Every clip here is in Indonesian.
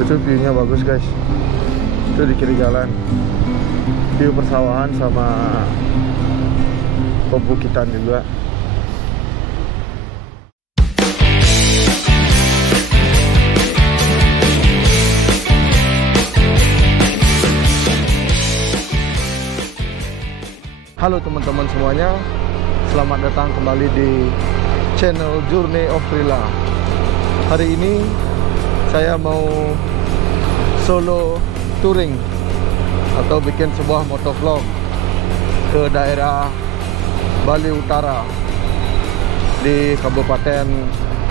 Itu view-nya bagus guys. Itu di kiri jalan, view persawahan sama perbukitan juga. Halo teman-teman semuanya, selamat datang kembali di channel Journey of Rila. Hari ini saya mau solo touring atau bikin sebuah motovlog ke daerah Bali Utara di Kabupaten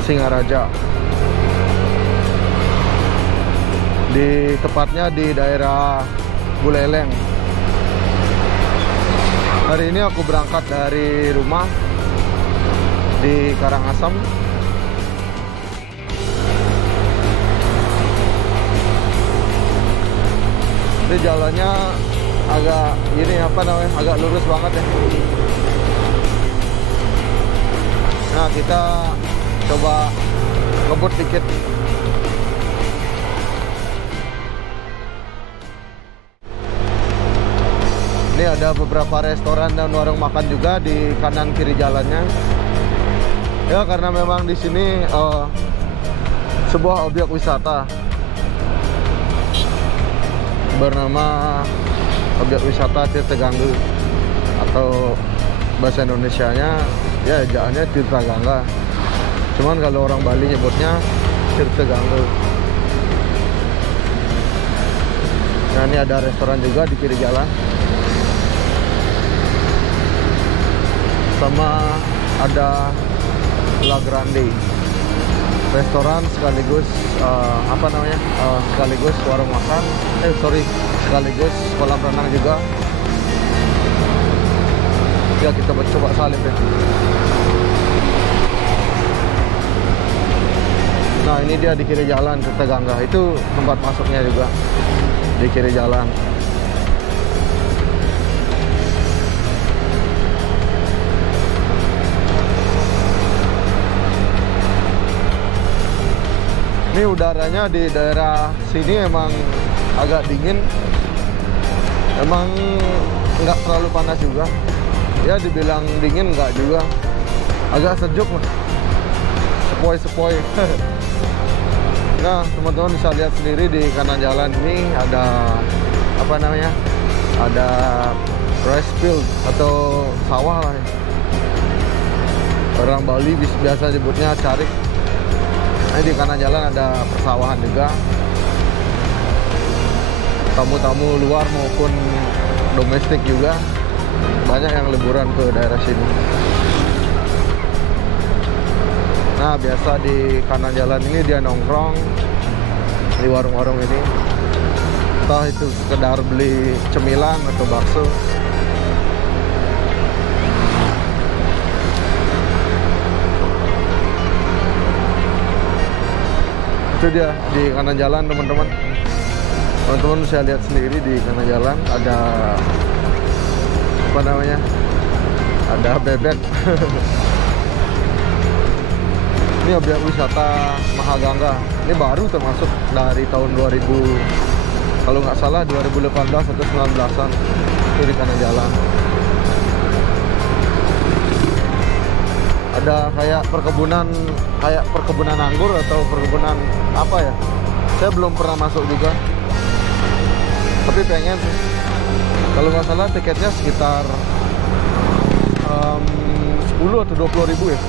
Singaraja. Tepatnya di daerah Buleleng. Hari ini aku berangkat dari rumah di Karangasem. Ini jalannya agak agak lurus banget ya. Nah, kita coba ngebut dikit. Ini ada beberapa restoran dan warung makan juga di kanan kiri jalannya. Ya, karena memang di sini sebuah objek wisata bernama objek wisata Tirta Gangga, atau bahasa Indonesianya ya ejaannya Tirta Gangga. Cuman kalau orang Bali nyebutnya Tirta Gangga. Nah, ini ada restoran juga di kiri jalan. Sama ada La Grande, restoran sekaligus sekaligus warung makan, sekaligus kolam renang juga. Ya, kita coba salip ya. Nah, ini dia di kiri jalan Tirta Gangga. Itu tempat masuknya juga di kiri jalan. Ini udaranya di daerah sini emang agak dingin, emang nggak terlalu panas juga. Ya, dibilang dingin nggak juga, agak sejuk lah, sepoi-sepoi. Nah, teman-teman bisa lihat sendiri di kanan jalan ini ada ada rice field atau sawah lah ya. Orang Bali biasa nyebutnya carik. Nah, di kanan jalan ada persawahan juga. Tamu-tamu luar maupun domestik juga banyak yang liburan ke daerah sini. Nah, biasa di kanan jalan ini dia nongkrong di warung-warung ini. Entah itu sekedar beli cemilan atau bakso. Itu dia di kanan jalan, teman-teman. Teman-teman bisa lihat sendiri di kanan jalan ada ada bebek. Ini objek wisata Mahagangga. Ini baru termasuk dari tahun 2000, kalau nggak salah 2018 atau 19-an. Itu di kanan jalan. Ada kayak perkebunan anggur atau perkebunan apa ya, saya belum pernah masuk juga, tapi pengen sih. Kalau nggak salah tiketnya sekitar 10 atau 20 ribu ya,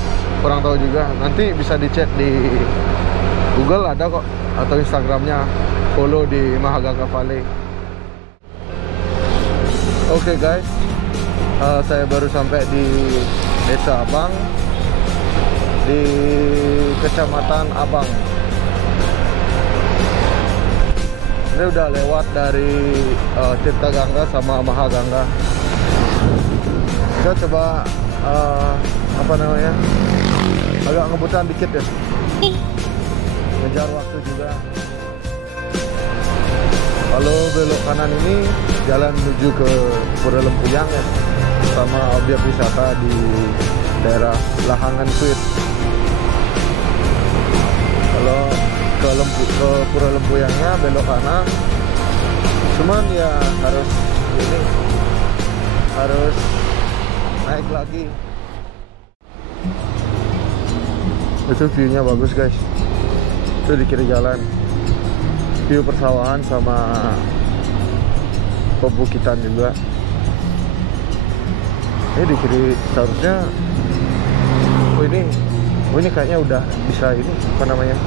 kurang tahu juga. Nanti bisa dicek di Google, ada kok, atau Instagramnya, follow di Mahagangga Valley. Oke guys, saya baru sampai di Desa Abang, di Kecamatan Abang. Ini udah lewat dari Tirta Gangga sama Mahagangga. Kita coba agak ngebutan dikit ya, ngejar waktu juga. Kalau belok kanan ini jalan menuju ke Pura Lempuyang ya, sama objek wisata di daerah Lahangan Kuit. Kalau ke Pura Lempuyangnya belok kanan. Cuman ya harus naik lagi. Itu view-nya bagus guys. Itu di kiri jalan, view persawahan sama pebukitan juga. Ini di kiri seharusnya. Oh ini kayaknya udah bisa ini apa namanya?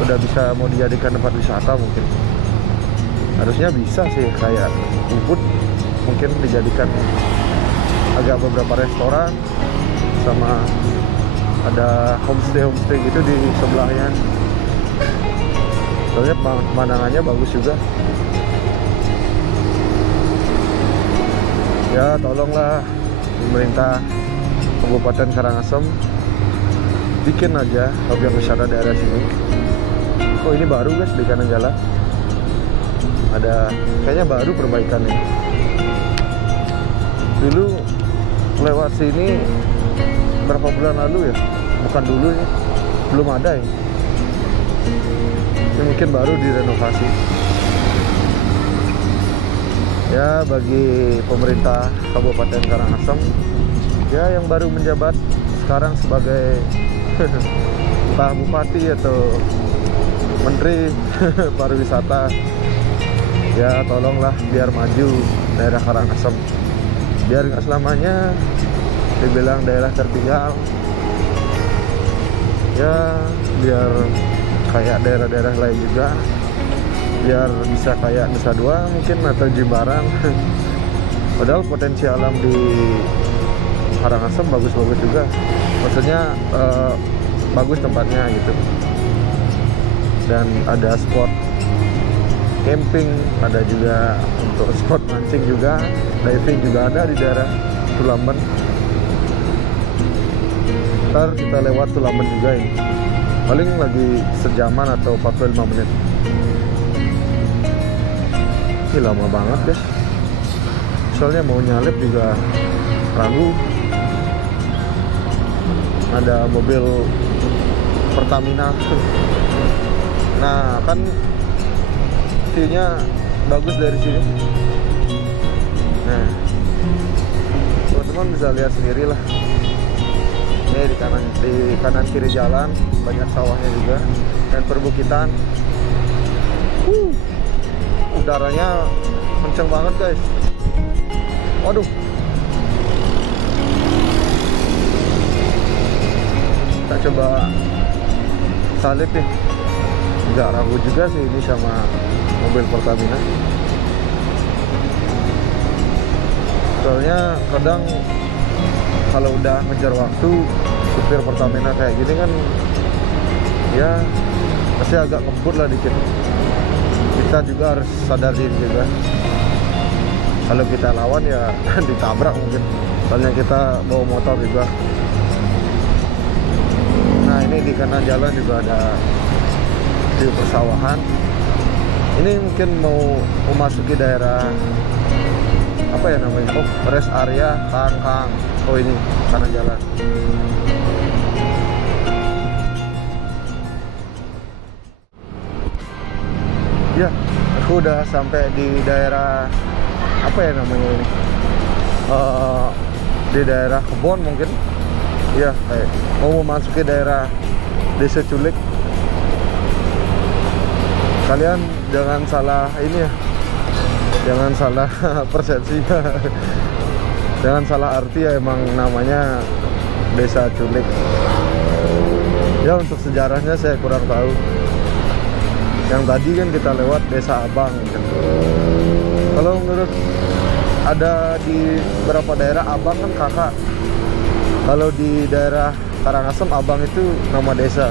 Udah bisa mau dijadikan tempat wisata mungkin. Harusnya bisa sih, kayak Ubud mungkin dijadikan agak beberapa restoran sama ada homestay gitu di sebelahnya. Soalnya pemandangannya bagus juga. Ya tolonglah pemerintah Kabupaten Karangasem bikin aja objek wisata daerah sini. Oh ini baru guys, di kanan jalan ada, kayaknya baru perbaikannya. Dulu lewat sini berapa bulan lalu ya, bukan dulu ya, belum ada ya. Ini mungkin baru direnovasi. Ya bagi pemerintah Kabupaten Karangasem ya yang baru menjabat sekarang sebagai entah bupati atau menteri pariwisata, ya tolonglah biar maju daerah Karangasem, biar nggak selamanya dibilang daerah tertinggal. Ya biar kayak daerah-daerah lain juga, biar bisa kayak Nusa Dua mungkin atau Jimbaran. Padahal potensi alam di Karangasem bagus-bagus juga, maksudnya bagus tempatnya gitu. Dan ada spot camping, ada juga untuk spot mancing juga, diving juga ada di daerah Tulamben. Ntar kita lewat Tulamben juga ini, paling lagi sejaman atau 45 menit. Ini lama banget guys, soalnya mau nyalip juga ragu. Ada mobil Pertamina. Nah kan view-nya bagus dari sini. Nah teman-teman bisa lihat sendiri lah. Ini di kanan kiri jalan banyak sawahnya juga dan perbukitan. Udaranya kenceng banget guys. Waduh. Kita coba salib nih. Nggak ragu juga sih ini sama mobil Pertamina. Soalnya kadang kalau udah ngejar waktu, supir Pertamina kayak gini kan ya pasti agak ngebut lah dikit. Kita juga harus sadar diri juga. Kalau kita lawan ya ditabrak mungkin. Soalnya kita bawa motor juga. Nah ini di kanan jalan juga ada view persawahan. Ini mungkin mau memasuki daerah apa ya namanya? Oh, rest area Kangkang. Oh ini kanan jalan. Ya, aku udah sampai di daerah apa ya namanya ini? Di daerah Kebon mungkin. Ya, kayak mau memasuki daerah Desa Culik. Kalian jangan salah ini ya, jangan salah persepsi. Jangan salah arti ya, emang namanya Desa Culik. Ya untuk sejarahnya saya kurang tahu. Yang tadi kan kita lewat Desa Abang kan. Kalau menurut ada di beberapa daerah Abang kan kakak. Kalau di daerah Karangasem Abang itu nama desa.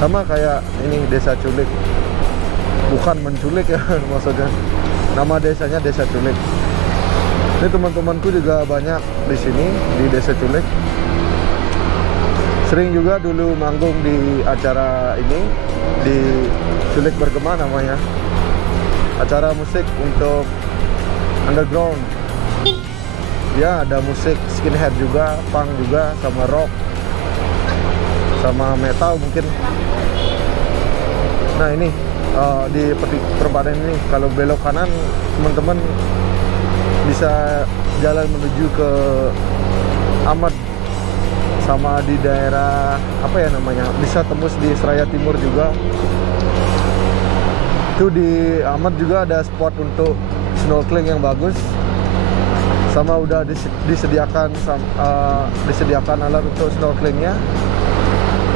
Sama kayak ini Desa Culik. Bukan menculik ya maksudnya. Nama desanya Desa Culik. Ini teman-temanku juga banyak di sini di Desa Culik. Sering juga dulu manggung di acara ini di Culik Bergema namanya. Acara musik untuk underground. Ya ada musik skinhead juga, punk juga, sama rock, sama metal mungkin. Nah ini di perempatan ini kalau belok kanan teman-teman bisa jalan menuju ke Amed, sama di daerah apa ya namanya, bisa tembus di Seraya Timur juga. Itu di Amed juga ada spot untuk snorkeling yang bagus, sama udah disediakan alat untuk snorkelingnya.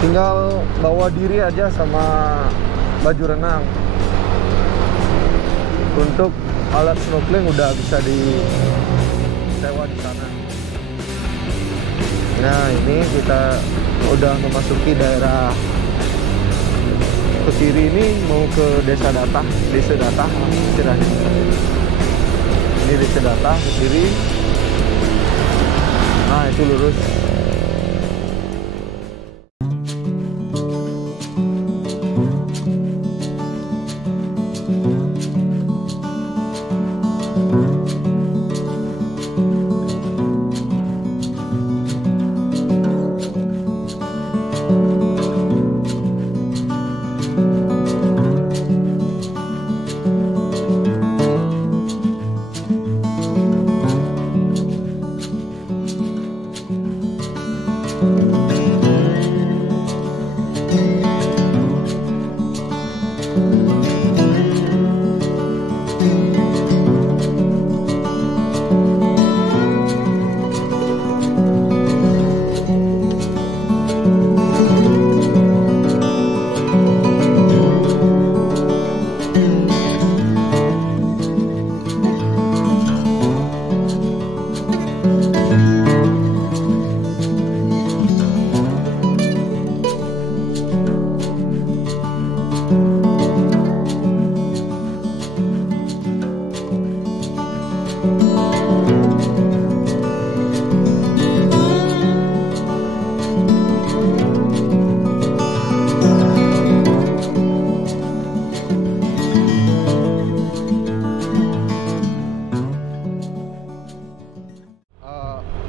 Tinggal bawa diri aja sama baju renang. Untuk alat snorkeling udah bisa disewa di sana. Nah ini kita udah memasuki daerah ke kiri ini, mau ke Desa Datah istilahnya. Ini Desa Datah ke kiri. Nah itu lurus.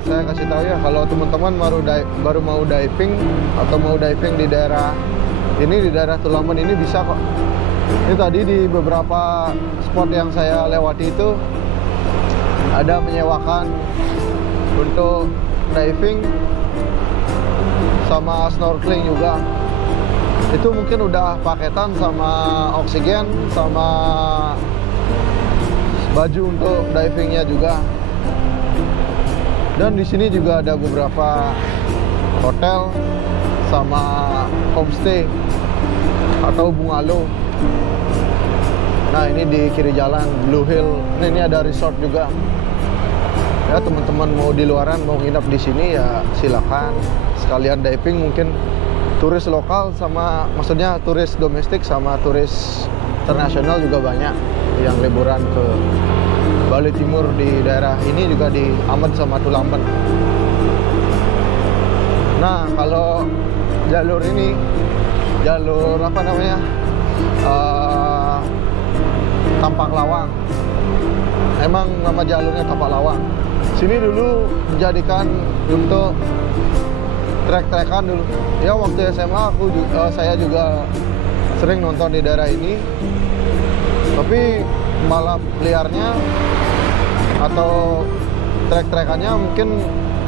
Saya kasih tahu ya, kalau teman-teman baru mau diving atau mau diving di daerah ini, di daerah Tulamben ini bisa kok. Ini tadi di beberapa spot yang saya lewati itu ada menyewakan untuk diving sama snorkeling juga. Itu mungkin udah paketan sama oksigen sama baju untuk divingnya juga. Dan di sini juga ada beberapa hotel sama homestay atau bungalow. Nah ini di kiri jalan Blue Hill. Ini ada resort juga. Ya teman-teman mau di luaran mau nginap di sini ya silakan. Sekalian diving mungkin turis lokal sama maksudnya turis domestik sama turis internasional juga banyak yang liburan ke Bali Timur di daerah ini juga di Amed sama Tulamben. Nah kalau jalur ini, jalur apa namanya, Tampak Lawang. Emang nama jalurnya Tampak Lawang. Sini dulu dijadikan untuk trek-trekan dulu. Ya waktu SMA saya juga sering nonton di daerah ini. Tapi balap liarnya atau trek-trekannya mungkin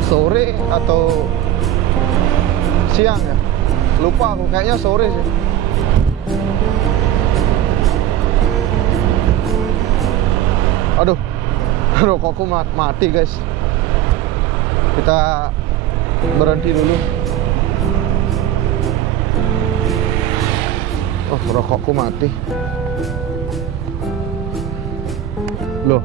sore atau siang ya, lupa aku, kayaknya sore sih. Aduh, rokokku mati guys. Kita berhenti dulu. Oh, rokokku mati. Loh,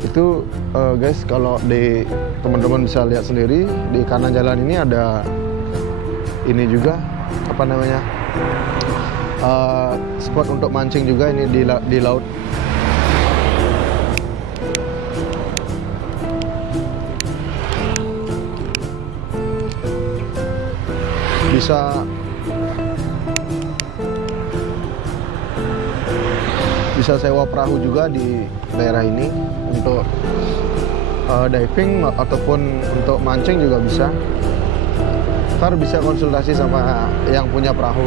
itu guys, kalau di teman-teman bisa lihat sendiri di kanan jalan ini ada ini juga apa namanya, spot untuk mancing juga ini di laut. Bisa sewa perahu juga di daerah ini untuk diving ataupun untuk mancing juga bisa. Ntar bisa konsultasi sama yang punya perahu.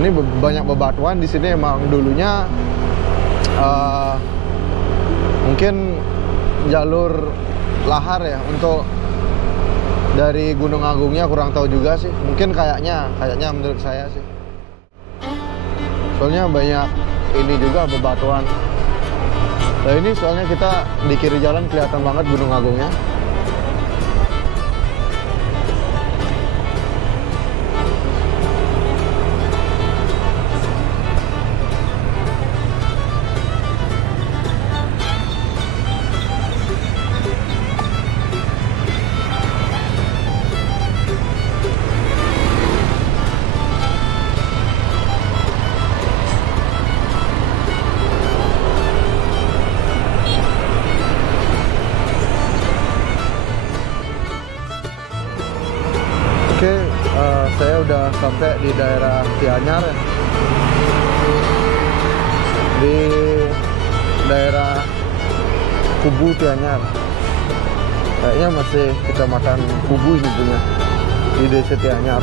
Ini banyak bebatuan di sini. Emang dulunya mungkin jalur lahar ya untuk dari Gunung Agungnya, kurang tahu juga sih. Mungkin kayaknya menurut saya sih. Soalnya banyak ini juga bebatuan. Nah ini soalnya kita di kiri jalan kelihatan banget Gunung Agungnya. Oke, saya udah sampai di daerah Tianyar ya. Di daerah Kubu Tianyar. Kayaknya masih kecamatan Kubu ini punya, di desa Tianyar.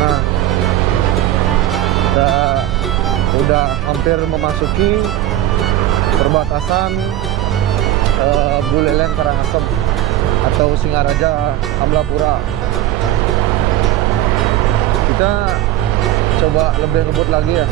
Nah, kita udah hampir memasuki perbatasan Buleleng Karangasem atau Singaraja Amlapura. Kita coba lebih ngebut lagi ya.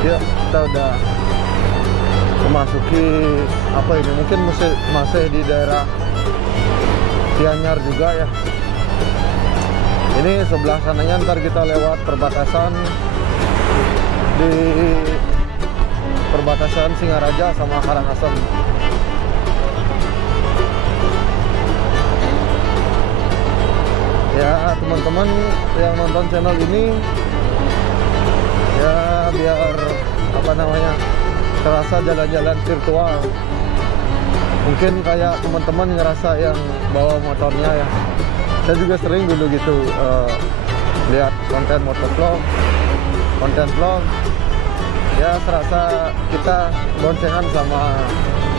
Ya, kita udah memasuki apa ini? Mungkin masih di daerah Tianyar juga ya. Ini sebelah sananya ntar kita lewat perbatasan di perbatasan Singaraja sama Karangasem. Ya, teman-teman yang nonton channel ini ya biar apa namanya terasa jalan-jalan virtual. Mungkin kayak teman-teman ngerasa yang bawa motornya ya. Saya juga sering dulu gitu lihat konten motovlog, konten vlog. Ya serasa kita boncengan sama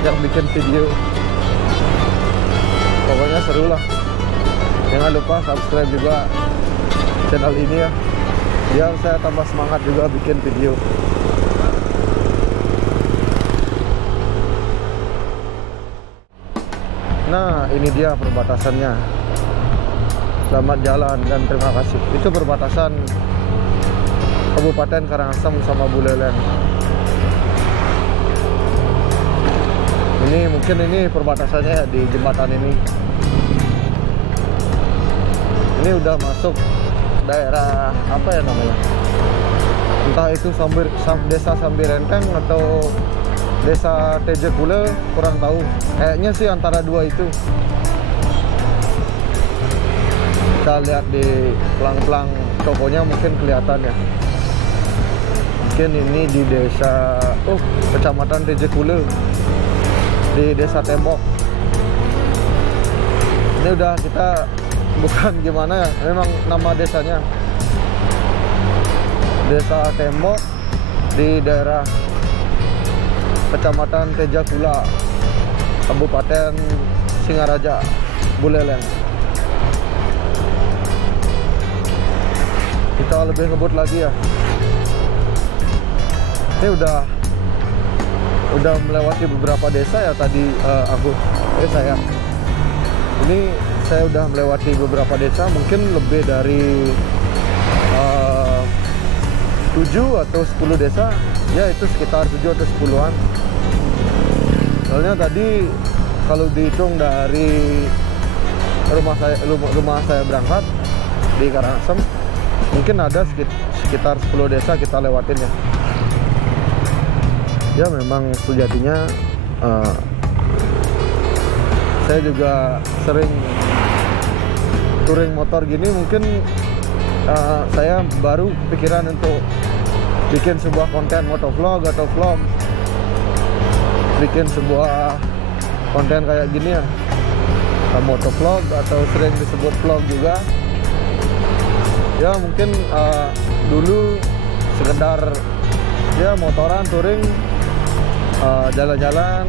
yang bikin video. Pokoknya seru lah. Jangan lupa subscribe juga channel ini ya, biar saya tambah semangat juga bikin video. Nah, ini dia perbatasannya. Selamat jalan dan terima kasih. Itu perbatasan Kabupaten Karangasem sama Buleleng. Ini mungkin ini perbatasannya di jembatan ini. Ini udah masuk daerah apa ya namanya? Entah itu desa Sambirenteng atau desa Tejekule, kurang tahu. Kayaknya sih antara dua itu. Kita lihat di pelang-pelang tokonya mungkin kelihatan ya. Mungkin ini di desa kecamatan Tejekule, di desa Tembok. Ini udah kita bukan gimana ya, memang nama desanya Desa Tembok di daerah Kecamatan Tejakula, Kabupaten Singaraja, Buleleng. Kita lebih ngebut lagi ya. Ini udah melewati beberapa desa ya tadi saya. Ini saya udah melewati beberapa desa, mungkin lebih dari 7 atau 10 desa. Ya itu sekitar 7 atau 10-an. Soalnya tadi kalau dihitung dari rumah saya berangkat di Karangasem, mungkin ada sekitar 10 desa kita lewatin ya. Ya memang sejatinya saya juga sering touring motor gini, mungkin saya baru pikiran untuk bikin sebuah konten motovlog atau vlog, bikin sebuah konten kayak gini ya, motovlog atau sering disebut vlog juga. Ya mungkin dulu sekedar ya motoran touring, jalan-jalan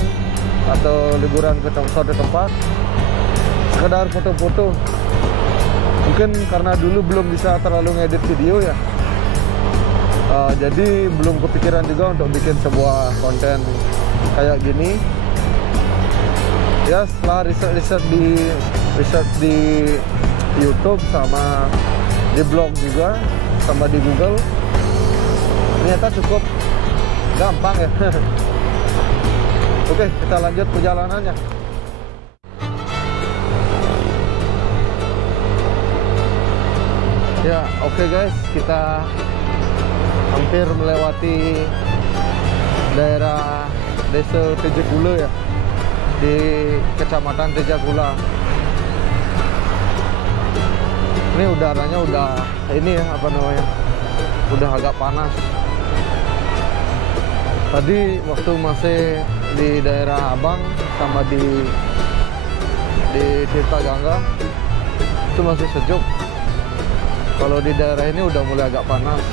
atau liburan ke suatu tempat, sekedar foto-foto. Mungkin karena dulu belum bisa terlalu ngedit video ya, jadi belum kepikiran juga untuk bikin sebuah konten kayak gini. Ya setelah riset di YouTube sama di blog juga sama di Google, ternyata cukup gampang ya. Oke, kita lanjut perjalanannya. Ya, oke guys, kita hampir melewati daerah Desa Tejagula ya, di Kecamatan Tejagula. Ini udaranya udah ini ya, apa namanya, udah agak panas. Tadi waktu masih di daerah Abang sama di Tirta Gangga itu masih sejuk. Kalau di daerah ini udah mulai agak panas.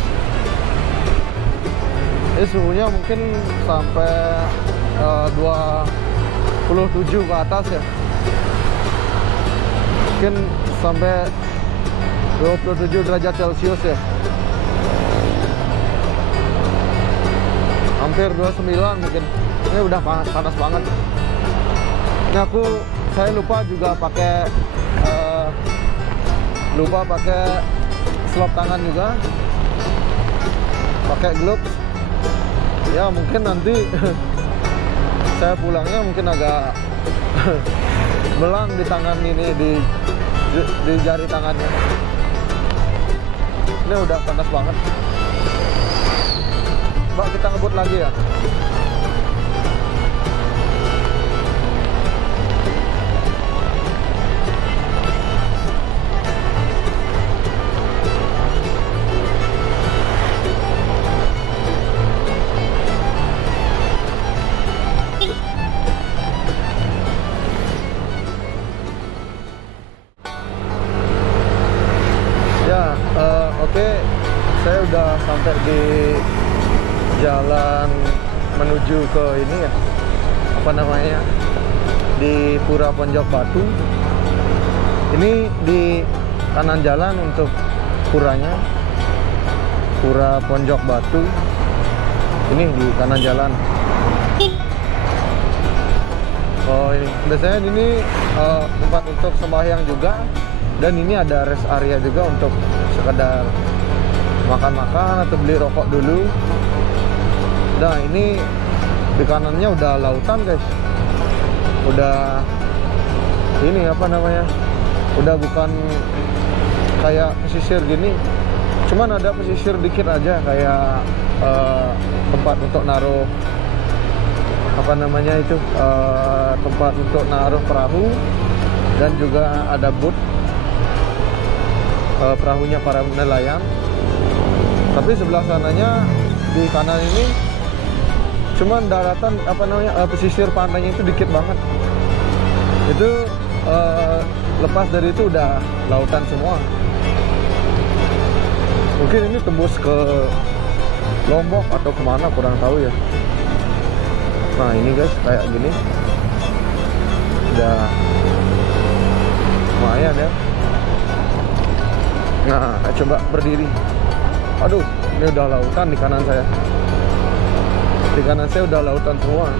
Ini suhunya mungkin sampai 27 ke atas ya. Mungkin sampai 27 derajat Celcius ya. Hampir 29 mungkin. Ini udah panas banget. Ini saya lupa juga pakai selop tangan juga, pakai gloves. Ya mungkin nanti saya pulangnya mungkin agak belang di tangan ini, di jari tangannya. Ini udah panas banget. Mbak, kita ngebut lagi ya. Oke, saya udah sampai di jalan menuju ke ini ya, apa namanya, di Pura Ponjok Batu. Ini di kanan jalan untuk puranya, Pura Ponjok Batu. Ini di kanan jalan. Oh, ini biasanya ini tempat untuk sembahyang juga. Dan ini ada rest area juga untuk sekedar makan-makan atau beli rokok dulu. Nah, ini di kanannya udah lautan guys. Udah ini apa namanya, udah bukan kayak pesisir gini, cuman ada pesisir dikit aja, kayak tempat untuk naruh apa namanya itu, tempat untuk naruh perahu, dan juga ada boot, perahunya para nelayan. Tapi sebelah sananya di kanan ini cuman daratan apa namanya, pesisir pantainya itu dikit banget. Itu lepas dari itu udah lautan semua. Mungkin ini tembus ke Lombok atau kemana kurang tahu ya. Nah ini guys kayak gini, udah lumayan ya. Nah, coba berdiri. Aduh, ini udah lautan di kanan saya. Di kanan saya udah lautan semua.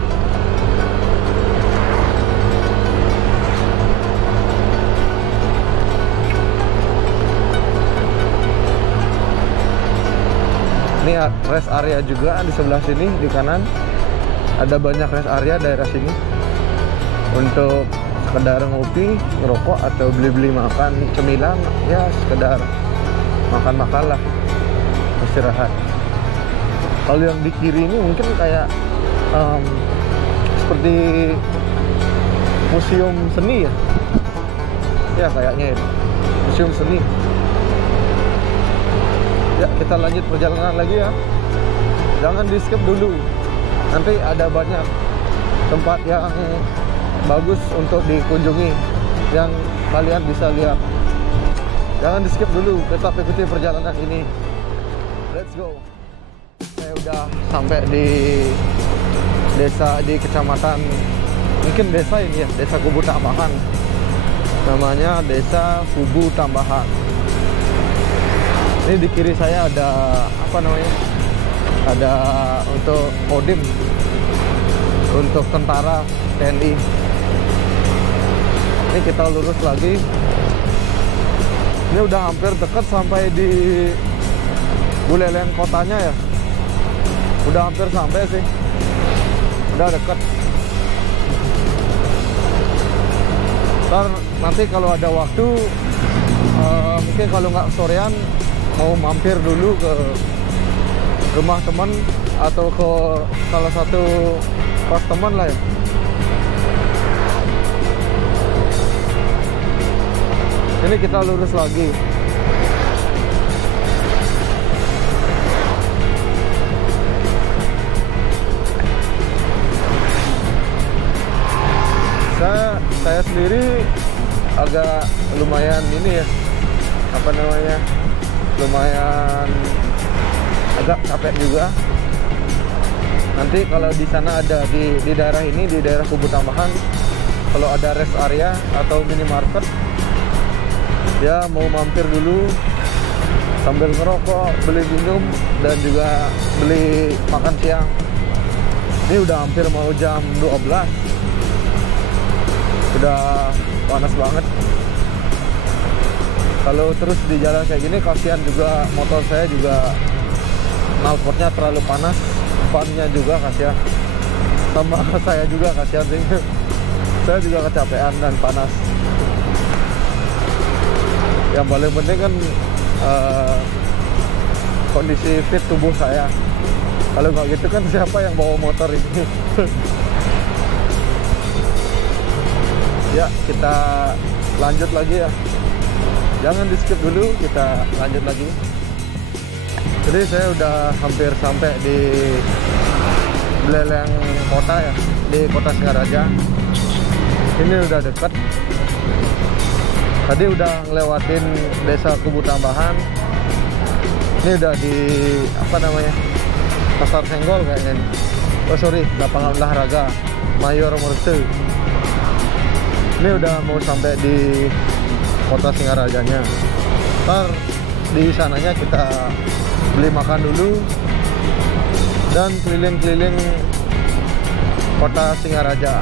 Ini rest area juga di sebelah sini, di kanan. Ada banyak rest area daerah sini. untuk sekedar ngopi, ngerokok, atau beli-beli makan cemilan, ya sekedar makan-makan lah, istirahat. Kalau yang di kiri ini mungkin kayak seperti museum seni ya. Ya kayaknya itu museum seni. Ya kita lanjut perjalanan lagi ya. Jangan di skip dulu. Nanti ada banyak tempat yang bagus untuk dikunjungi yang kalian bisa lihat. Jangan di skip dulu, tetap ikuti perjalanan ini. Let's go. Saya udah sampai di desa, di kecamatan, mungkin desa ini ya, Desa Kubu Tambahan. Namanya Desa Kubu Tambahan. Ini di kiri saya ada apa namanya? Ada untuk Kodim, untuk tentara TNI. Ini kita lurus lagi. Ini udah hampir dekat sampai di Buleleng kotanya ya. Udah hampir sampai sih. Udah dekat. Ntar nanti kalau ada waktu, mungkin kalau nggak sorean, mau mampir dulu ke rumah teman atau ke salah satu kos teman lah ya. Ini kita lurus lagi. Saya sendiri agak lumayan ini ya, apa namanya, lumayan agak capek juga. Nanti kalau di sana ada di daerah ini, di daerah Kubu Tambahan, kalau ada rest area atau minimarket, ya mau mampir dulu sambil ngerokok, beli minum, dan juga beli makan siang. Ini udah hampir mau jam 12. Udah panas banget. Kalau terus di jalan kayak gini, kasihan juga motor saya, juga knalpotnya terlalu panas, bannya juga kasihan, sama saya juga kasihan sih. Saya juga kecapean dan panas. Yang paling penting kan kondisi fit tubuh saya. Kalau nggak gitu kan siapa yang bawa motor ini? Ya, kita lanjut lagi ya. Jangan di skip dulu, kita lanjut lagi. Jadi saya udah hampir sampai di Buleleng kota ya, di kota Singaraja. Ini udah dekat. Tadi udah ngelewatin Desa Kubu Tambahan. Ini udah di apa namanya, Pasar Senggol kayaknya. Oh sorry, lapangan olahraga Mayor Murte. Ini udah mau sampai di kota Singarajanya. Ntar di sananya kita beli makan dulu dan keliling-keliling kota Singaraja.